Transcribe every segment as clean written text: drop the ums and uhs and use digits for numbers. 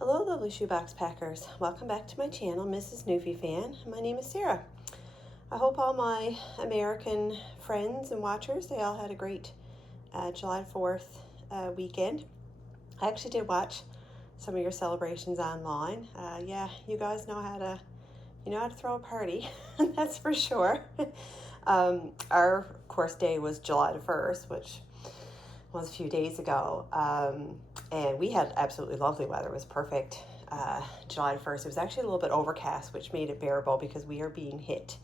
Hello lovely shoebox packers. Welcome back to my channel, Mrs. Newfie Fan. My name is Sarah. I hope all my American friends and watchers, they all had a great July 4th weekend. I actually did watch some of your celebrations online. Yeah, you guys know how to throw a party, that's for sure. Our of course day was July the 1st, which was a few days ago, and we had absolutely lovely weather. It was perfect. July 1st, it was actually a little bit overcast, which made it bearable because we are being hit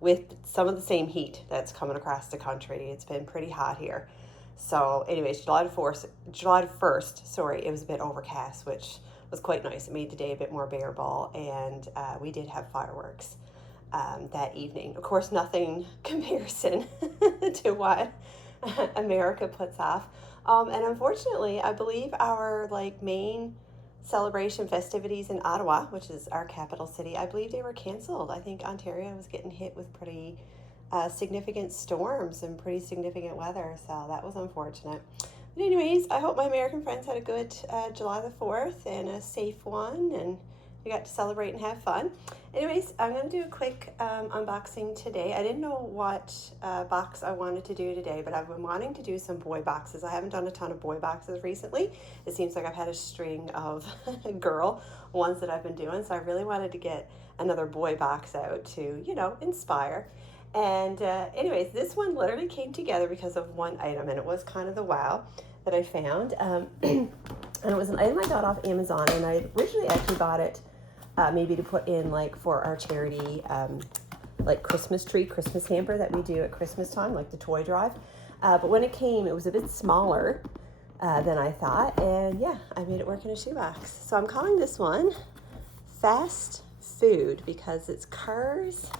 with some of the same heat that's coming across the country. It's been pretty hot here. So anyways, July 1st, sorry, it was a bit overcast, which was quite nice. It made the day a bit more bearable, and we did have fireworks that evening. Of course, nothing comparison to what America puts off. And unfortunately, I believe our main celebration festivities in Ottawa, which is our capital city, I believe they were canceled. I think Ontario was getting hit with pretty significant storms and pretty significant weather, so that was unfortunate. But anyways, I hope my American friends had a good July the 4th and a safe one, and you got to celebrate and have fun. Anyways, I'm going to do a quick unboxing today. I didn't know what box I wanted to do today, but I've been wanting to do some boy boxes. I haven't done a ton of boy boxes recently. It seems like I've had a string of girl ones that I've been doing, so I really wanted to get another boy box out to, inspire. And anyways, this one literally came together because of one item, and it was kind of the wow that I found. And it was an item I got off Amazon, and I originally actually bought it maybe to put in for our charity Christmas hamper that we do at Christmas time, like the toy drive. But when it came, it was a bit smaller than I thought, and yeah, I made it work in a shoebox. So I'm calling this one Fast Food because it's cars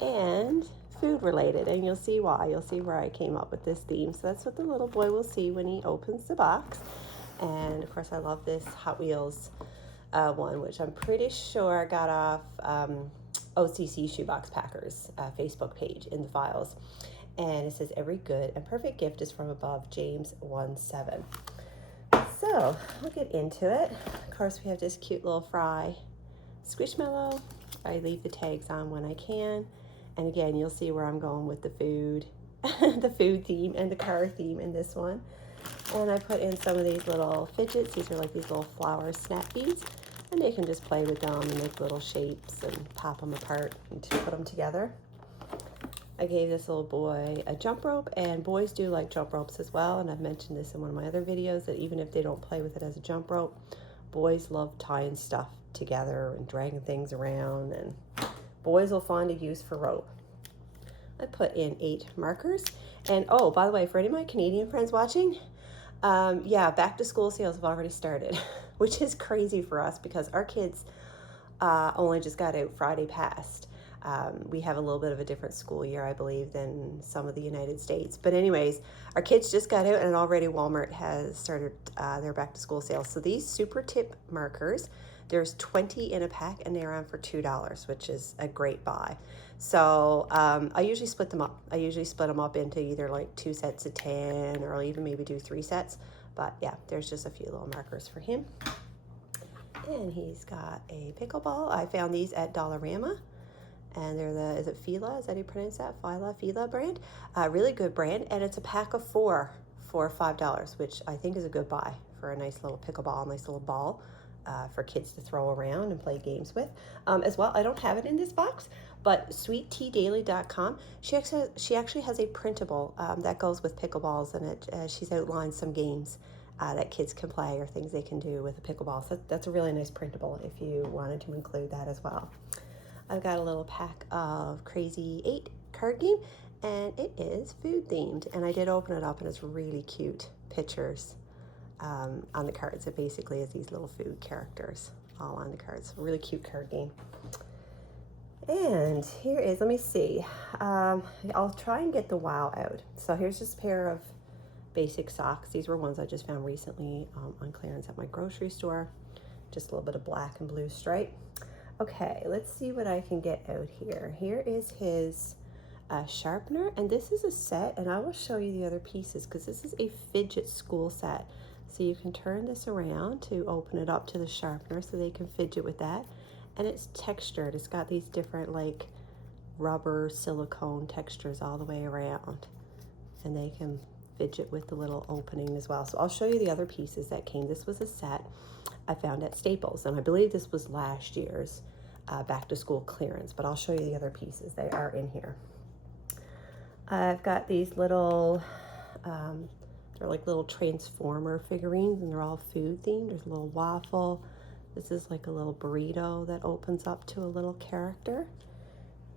and food related, and you'll see why. You'll see where I came up with this theme. So that's what the little boy will see when he opens the box. And of course, I love this Hot Wheels one, which I'm pretty sure I got off OCC Shoebox Packers Facebook page in the files. And it says, every good and perfect gift is from above, James 1:7. So we'll get into it. Of course, we have this cute little fry Squishmallow. I leave the tags on when I can. And again, you'll see where I'm going with the food, the food theme and the car theme in this one. And I put in some of these little fidgets. These are like these little flower snap beads, and they can just play with them and make little shapes and pop them apart and to put them together. I gave this little boy a jump rope, and boys do like jump ropes as well. And I've mentioned this in one of my other videos that even if they don't play with it as a jump rope, boys love tying stuff together and dragging things around, and boys will find a use for rope. I put in 8 markers. And oh, by the way, for any of my Canadian friends watching, yeah, back to school sales have already started, which is crazy for us because our kids only just got out Friday past. We have a little bit of a different school year, I believe, than some of the United States. But anyways, our kids just got out, and already Walmart has started their back to school sales. So these super tip markers, there's 20 in a pack, and they're on for $2, which is a great buy. So I usually split them up. I usually split them up into either 2 sets of 10, or I'll even maybe do 3 sets. But yeah, there's just a few little markers for him. And he's got a pickleball. I found these at Dollarama. And they're is it Fila? Is that how you pronounce that? Fila brand. Really good brand. And it's a pack of 4 for $5, which I think is a good buy for a nice little pickleball, nice little ball for kids to throw around and play games with. As well, I don't have it in this box, but sweettdaily.com, she actually has a printable that goes with pickleballs, and she's outlined some games that kids can play or things they can do with a pickleball. So that's a really nice printable if you wanted to include that as well. I've got a little pack of Crazy 8 card game, and it is food themed. And I did open it up, and it's really cute pictures on the cards. It basically is these little food characters all on the cards. Really cute card game. And here is, let me see. I'll try and get the wow out. So here's just a pair of basic socks. These were ones I just found recently on clearance at my grocery store. Just a little bit of black and blue stripe. Okay, let's see what I can get out here. Here is his sharpener, and this is a set, and I will show you the other pieces because this is a fidget school set. So you can turn this around to open it up to the sharpener so they can fidget with that. And it's textured. It's got these different like rubber silicone textures all the way around. And they can fidget with the little opening as well. So I'll show you the other pieces that came. This was a set I found at Staples, and I believe this was last year's back to school clearance, but I'll show you the other pieces. They are in here. I've got these little, they're like little transformer figurines, and they're all food themed. There's a little waffle. This is like a little burrito that opens up to a little character.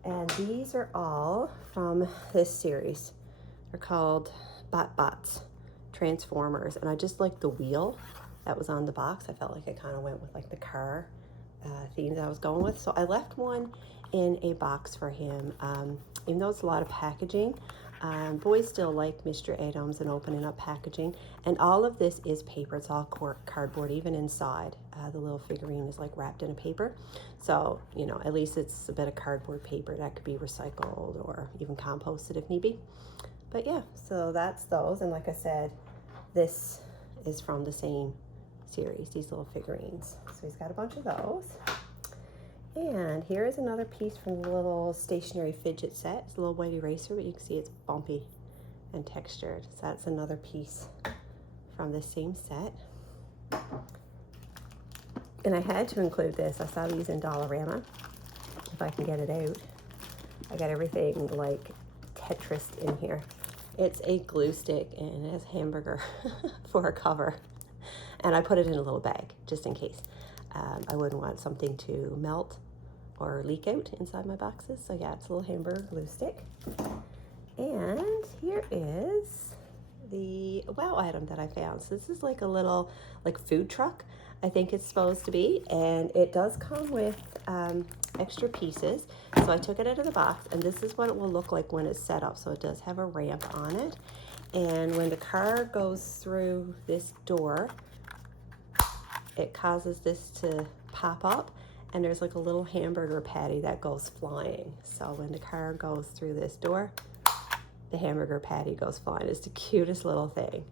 And these are all from this series. They're called Bots, Transformers. And I just like the wheel that was on the box. I felt like it kind of went with like the car theme that I was going with. So I left one in a box for him. Even though it's a lot of packaging, boys still like Mr. Adams and opening up packaging. And all of this is paper. It's all cardboard, even inside. The little figurine is like wrapped in a paper. So, you know, at least it's a bit of cardboard paper that could be recycled or even composted if need be. But yeah, so that's those. And like I said, this is from the same series, these little figurines. So he's got a bunch of those. And here is another piece from the little stationary fidget set. It's a little white eraser, but you can see it's bumpy and textured. So that's another piece from the same set. And I had to include this. I saw these in Dollarama, if I can get it out. I got everything like Tetris in here. It's a glue stick and it has hamburger for a cover. And I put it in a little bag just in case. I wouldn't want something to melt or leak out inside my boxes. So yeah, it's a little hamburger glue stick. And here is the wow item that I found. So this is like a little like food truck, I think it's supposed to be. And it does come with extra pieces. So I took it out of the box, and this is what it will look like when it's set up. So it does have a ramp on it. And when the car goes through this door, it causes this to pop up, and there's like a little hamburger patty that goes flying. So when the car goes through this door, the hamburger patty goes flying. It's the cutest little thing.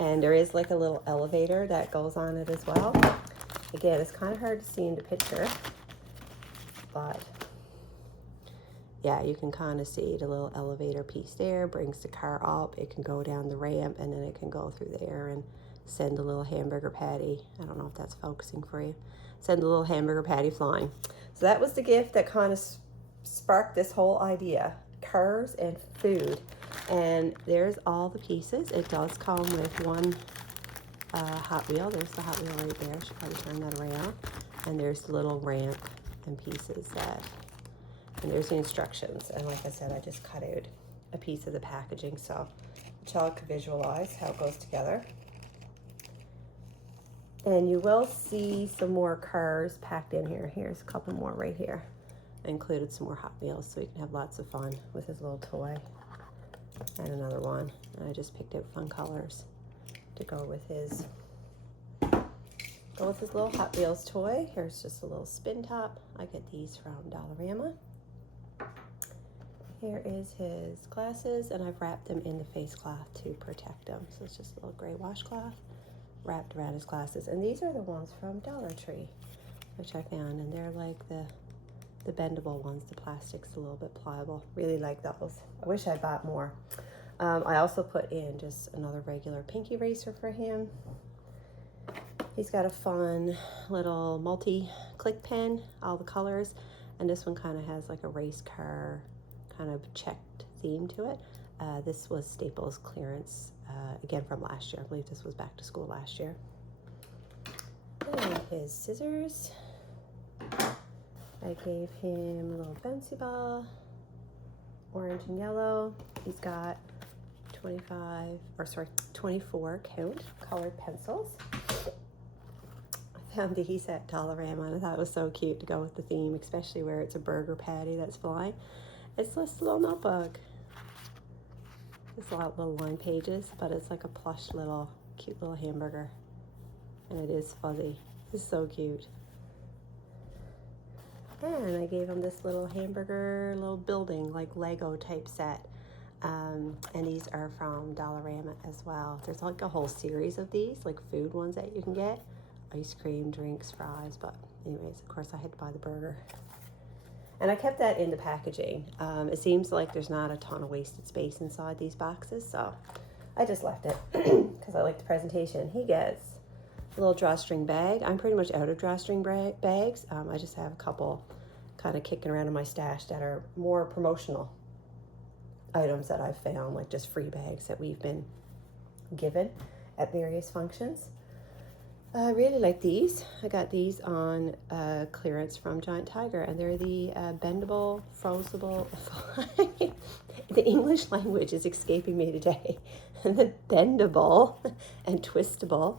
And there is like a little elevator that goes on it as well. Again, it's kind of hard to see in the picture, but yeah, you can kind of see the little elevator piece there, brings the car up. It can go down the ramp, and then it can go through there and send a little hamburger patty. I don't know if that's focusing for you. Send a little hamburger patty flying. So that was the gift that kind of sparked this whole idea. Cars and food. And there's all the pieces. It does come with one Hot Wheel. There's the Hot Wheel right there. I should probably turn that around. And there's the little ramp and pieces that, and there's the instructions. And like I said, I just cut out a piece of the packaging so the child could visualize how it goes together. And you will see some more cars packed in here. Here's a couple more right here. I included some more Hot Wheels so he can have lots of fun with his little toy. And another one. And I just picked out fun colors to go with his little Hot Wheels toy. Here's just a little spin top. I get these from Dollarama. Here is his glasses, and I've wrapped them in the face cloth to protect them. So it's just a little gray washcloth wrapped around his glasses. And these are the ones from Dollar Tree, which I found, and they're like the bendable ones. The plastic's a little bit pliable. Really like those. I wish I bought more. I also put in just another regular pink eraser for him. He's got a fun little multi-click pen, all the colors, and this one kind of has like a race car kind of checked theme to it. This was Staples clearance, again from last year. I believe this was back to school last year. And his scissors. I gave him a little bouncy ball, orange and yellow. He's got 24 count colored pencils. I found these at Dollarama, and I thought it was so cute to go with the theme, especially where it's a burger patty that's flying. It's this little notebook. It's a lot of little line pages, but it's like a plush little, cute little hamburger. And it is fuzzy. It's so cute. And I gave him this little hamburger, little building, like Lego type set. And these are from Dollarama as well. There's like a whole series of these, like food ones that you can get. Ice cream, drinks, fries, but anyways, of course I had to buy the burger. And I kept that in the packaging. It seems like there's not a ton of wasted space inside these boxes, so I just left it because I like the presentation. He gets a little drawstring bag. I'm pretty much out of drawstring bags. I just have a couple kind of kicking around in my stash that are more promotional items that I've found, like just free bags that we've been given at various functions. I really like these. I got these on clearance from Giant Tiger, and they're the bendable, frozeable. The English language is escaping me today. The bendable and twistable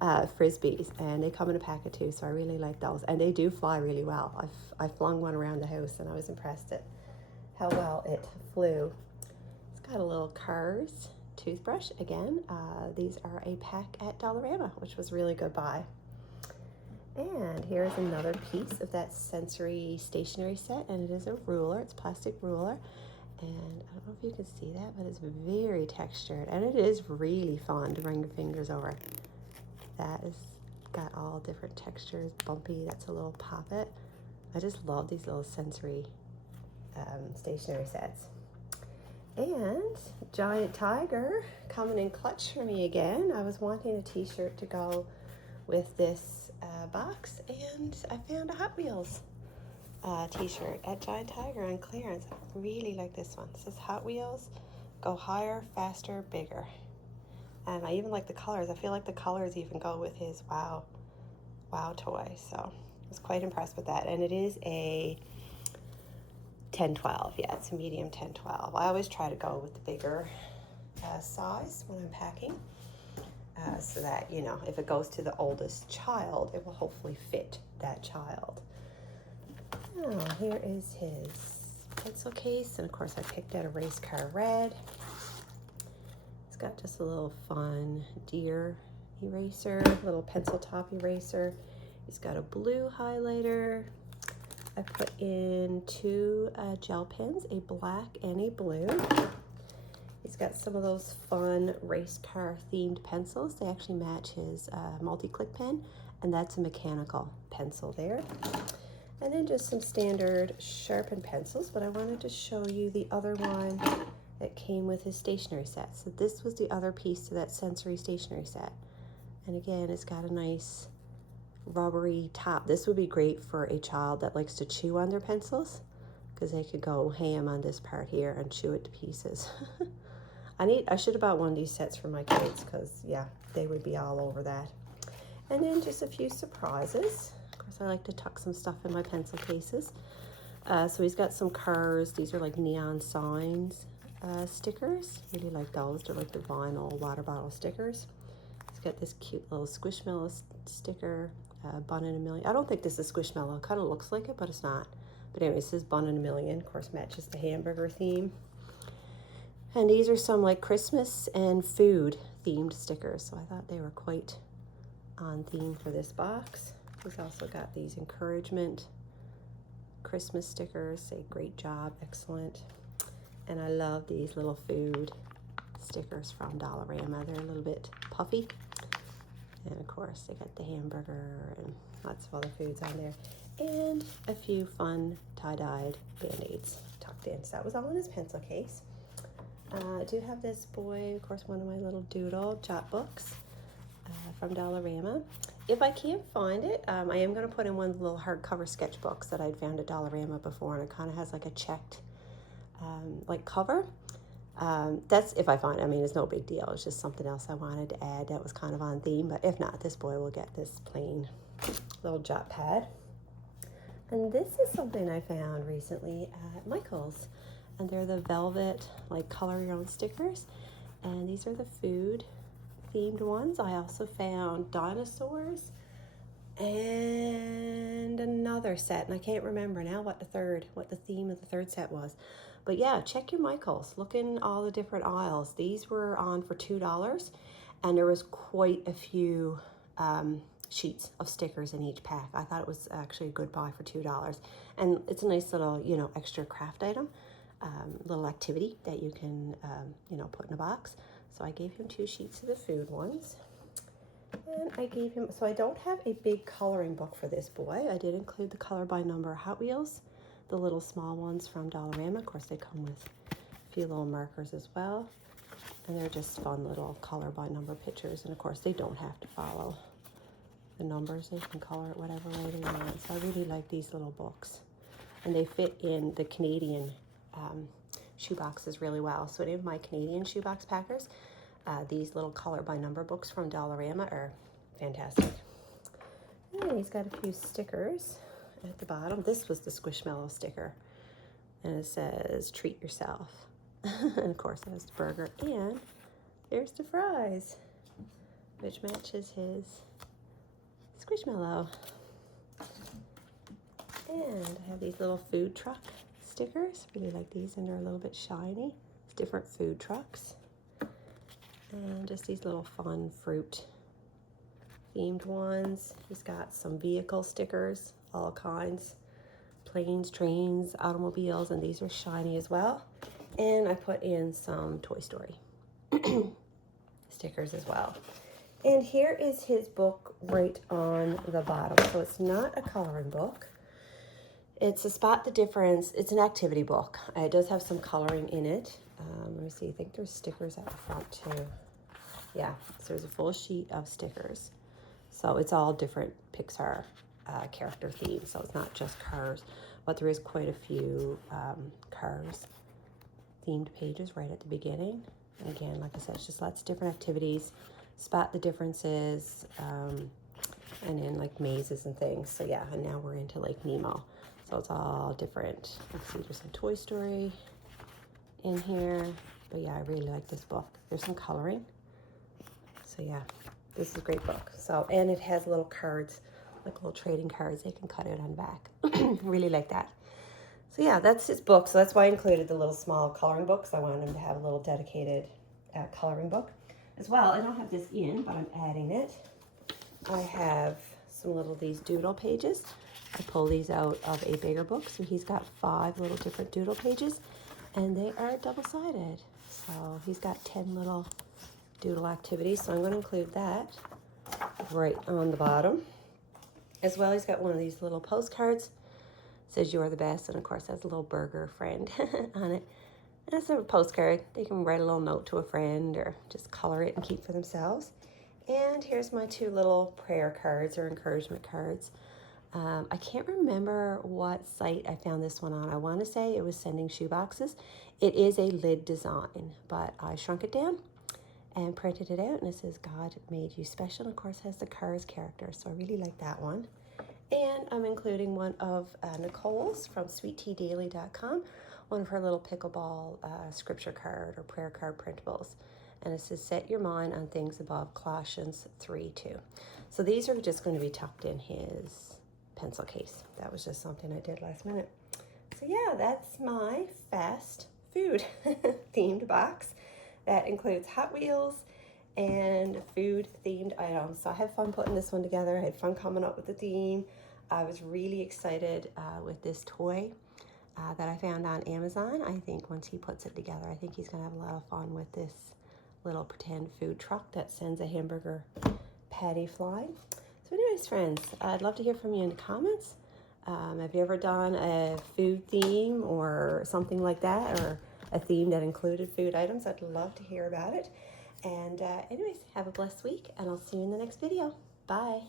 frisbees, and they come in a pack of 2, so I really like those, and they do fly really well. I flung one around the house, and I was impressed at how well it flew. It's got a little Cars toothbrush again. These are a pack at Dollarama, which was a really good buy. And here's another piece of that sensory stationery set, and it is a ruler. It's a plastic ruler, and I don't know if you can see that, but it's very textured, and it is really fun to bring your fingers over. That is got all different textures, bumpy, that's a little poppet. I just love these little sensory stationery sets. And Giant Tiger coming in clutch for me again. I was wanting a t-shirt to go with this box, and I found a Hot Wheels t-shirt at Giant Tiger on clearance. I really like this one. It says Hot Wheels, go higher, faster, bigger. And I even like the colors. I feel like the colors even go with his Wow toy. So I was quite impressed with that. And it is a 10-12. Yeah, it's a medium 10-12. I always try to go with the bigger size when I'm packing, so that, you know, if it goes to the oldest child, it will hopefully fit that child. Oh, here is his pencil case, and of course I picked out a race car red. It's got just a little fun deer eraser, little pencil top eraser. He's got a blue highlighter. I put in 2 gel pens, a black and a blue. He's got some of those fun race car themed pencils. They actually match his multi-click pen, and that's a mechanical pencil there. And then just some standard sharpened pencils, but I wanted to show you the other one that came with his stationery set. So this was the other piece to that sensory stationery set. And again, it's got a nice rubbery top. This would be great for a child that likes to chew on their pencils, because they could go ham on this part here and chew it to pieces. I should have bought one of these sets for my kids, because yeah, they would be all over that. And then just a few surprises. Of course, I like to tuck some stuff in my pencil cases. So he's got some Cars. These are like neon signs stickers. Really like those. They're like the vinyl water bottle stickers. He's got this cute little Squishmallow sticker. Bun in a Million. I don't think this is Squishmallow. It kind of looks like it, but it's not. But anyway, it says Bun in a Million. Of course, matches the hamburger theme. And these are some like Christmas and food themed stickers. So I thought they were quite on theme for this box. He's also got these encouragement Christmas stickers. Say great job, excellent. And I love these little food stickers from Dollarama. They're a little bit puffy. And of course, they got the hamburger and lots of other foods on there. And a few fun tie-dyed Band-Aids tucked in. So that was all in his pencil case. I do have this boy, of course, one of my little doodle jot books from Dollarama. If I can't find it, I am going to put in one of the little hardcover sketchbooks that I'd found at Dollarama before. And it kind of has like a checked like cover. That's if I find it. I mean, it's no big deal. It's just something else I wanted to add that was kind of on theme. But if not, this boy will get this plain little jot pad. And this is something I found recently at Michael's. And they're the velvet, like, color your own stickers. And these are the food themed ones. I also found dinosaurs and another set. And I can't remember now what the theme of the third set was. But yeah, check your Michael's. Look in all the different aisles. These were on for $2, and there was quite a few sheets of stickers in each pack. I thought it was actually a good buy for $2, and it's a nice little, you know, extra craft item. little activity that you can, you know, put in a box. So I gave him 2 sheets of the food ones. And I gave him, so I don't have a big coloring book for this boy. I did include the color by number Hot Wheels, the little small ones from Dollarama. Of course, they come with a few little markers as well. And they're just fun little color by number pictures. And of course, they don't have to follow the numbers. They can color it whatever way they want. So I really like these little books. And they fit in the Canadian shoe boxes really well. So any of my Canadian shoebox packers, these little color by number books from Dollarama are fantastic. And he's got a few stickers at the bottom. This was the Squishmallow sticker. And it says, treat yourself. And of course it has the burger. And there's the fries, which matches his Squishmallow. And I have these little food truck stickers. Really like these, and they're a little bit shiny. It's different food trucks. And just these little fun fruit themed ones. He's got some vehicle stickers, all kinds. Planes, trains, automobiles, and these are shiny as well. And I put in some Toy Story stickers as well. And here is his book right on the bottom. So it's not a coloring book. It's a Spot the Difference. It's an activity book. It does have some coloring in it. Let me see. I think there's stickers at the front too. Yeah, so there's a full sheet of stickers. So it's all different Pixar character themes. So it's not just cars, but there is quite a few cars themed pages right at the beginning. And again, like I said, it's just lots of different activities. Spot the differences, and then like mazes and things. So yeah, and now we're into like Nemo. So it's all different. Let's see, there's some Toy Story in here. But yeah, I really like this book. There's some coloring. So yeah, this is a great book. So, and it has little cards, like little trading cards they can cut out on the back. Really like that. So yeah, that's his book. So that's why I included the little small coloring books. I wanted him to have a little dedicated coloring book as well. I don't have this in, but I'm adding it. I have some little these doodle pages. I pull these out of a bigger book. So he's got 5 little different doodle pages, and they are double-sided. So he's got 10 little doodle activities. So I'm going to include that right on the bottom. As well, he's got one of these little postcards. It says "You are the best," and of course has a little burger friend on it. And it's a postcard. They can write a little note to a friend or just color it and keep for themselves. And here's my 2 little prayer cards or encouragement cards. I can't remember what site I found this one on. I want to say it was Sending Shoeboxes. It is a lid design, but I shrunk it down and printed it out, and it says God made you special. And of course has the Cars character, so I really like that one. And I'm including one of Nicole's from sweetteadaily.com, one of her little pickleball scripture card or prayer card printables. And it says, set your mind on things above, Colossians 3:2. So these are just going to be tucked in his pencil case. That was just something I did last minute. So yeah, that's my fast food themed box. That includes Hot Wheels and food themed items. So I had fun putting this one together. I had fun coming up with the theme. I was really excited with this toy that I found on Amazon. I think once he puts it together, I think he's gonna have a lot of fun with this little pretend food truck that sends a hamburger patty flying. So anyways, friends, I'd love to hear from you in the comments. Have you ever done a food theme or something like that, or a theme that included food items? I'd love to hear about it. And anyways, have a blessed week, and I'll see you in the next video. Bye.